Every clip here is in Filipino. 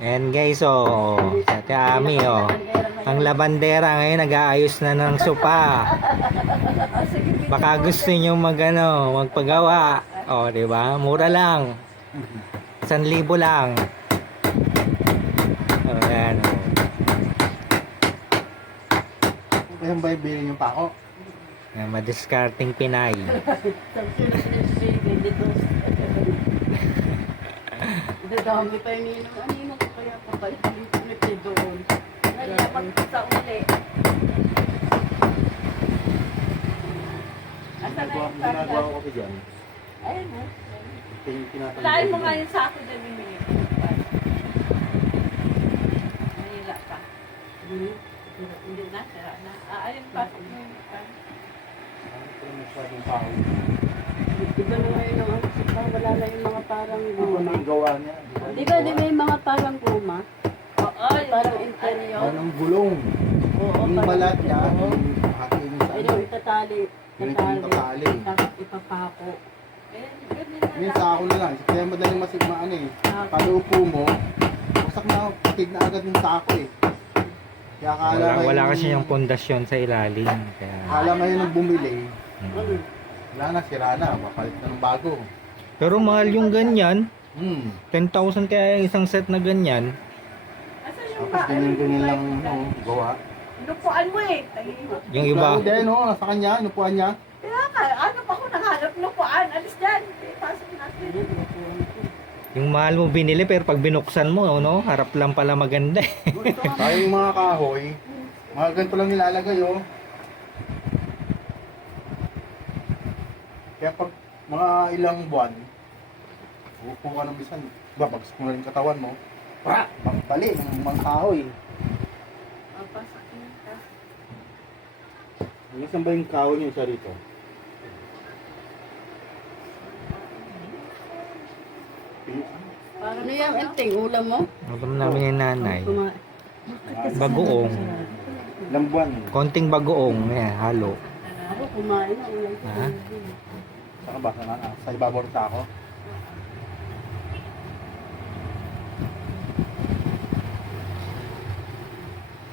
And guys, sa Tiami, ang labandera ngayon nag-aayos na ng sopa. Baka gusto niyo magpagawa. Di ba? Mura lang. 1,000 lang. Ayan. Ayan ba yung bilhin yung pako? Madiscarding Pinay. Dadami pa yung ninong ko kaya papalit doon. Naliyapag sa uli. Asa na yung Ginagawa ko kasi dyan. ayun mo. Tinatanong Lain mo nga yung sako dyan yung minute. Manila pa. Hindi na, sira na. Ayun, pasok mo yung masyadong tao. Diba na ngayon ang wala na yung mga parang Ito guma. na yung gawa niya. Diba di ba yung mga parang guma? Oo, parang interior. Anong gulong? Oo, Yung balat niya, yung hati niya sa Ayun ano. yung itatali. Ganito yung tatali. Tapos ipapako. Ngayon sa ako na lang. Kaya madaling masigmaan eh. Kada upo mo, wasak na, patig na agad yung sako eh. Kaya Wala kasi yung pundasyon sa ilalim. Kaya, Kala ngayon nang bumili, Ano? wala na, sira na. Mapalit na ng bago. pero mahal yung ganyan. 10,000. 10,000 kaya yung isang set na ganyan. Asan yung Tapos ganyan-ganyan lang gawa. Lupuan mo eh. Yung iba, Hindi, no, nasa kanya, inupuan niya. Kaya nga, ano pa ako nakahanap lupuan? Alis dyan. Pasok natin. yung mahal mo binili pero pag binuksan mo, harap lang pala maganda. Tayo yung mga kahoy, mga ganito lang nilalagay, oh. Kaya pag mga ilang buwan, upo ka ng bisan, babagsak mo na rin katawan mo, bali ng mga kahoy. Papasakin ka. Saan ba yung kahoy niyo sa rito? Ano yung enting ulam mo? Alam namin yung nanay. Bagoong. Ilang buwan. Konting bagoong. Halo. Ako kumain na ulam ko. Ha? Saka ba? Sa ibabaw ng ako?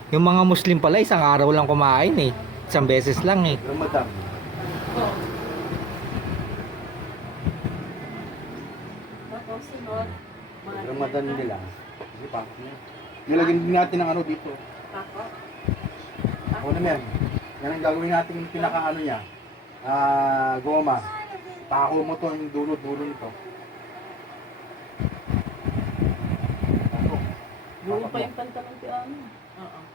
Yung mga Muslim pala, isang araw lang kumain eh. Isang beses lang eh. Ramadan. Tapos sunod. Ramadan nila. Sige pa. Nilagyan din natin ng ano dito. Pako. Ako na yan. Yan ang gagawin natin yung pinaka-ano niya. Goma. Pako mo to yung dulo-dulo nito. Buo pa yung pantalon ko ano. Oo.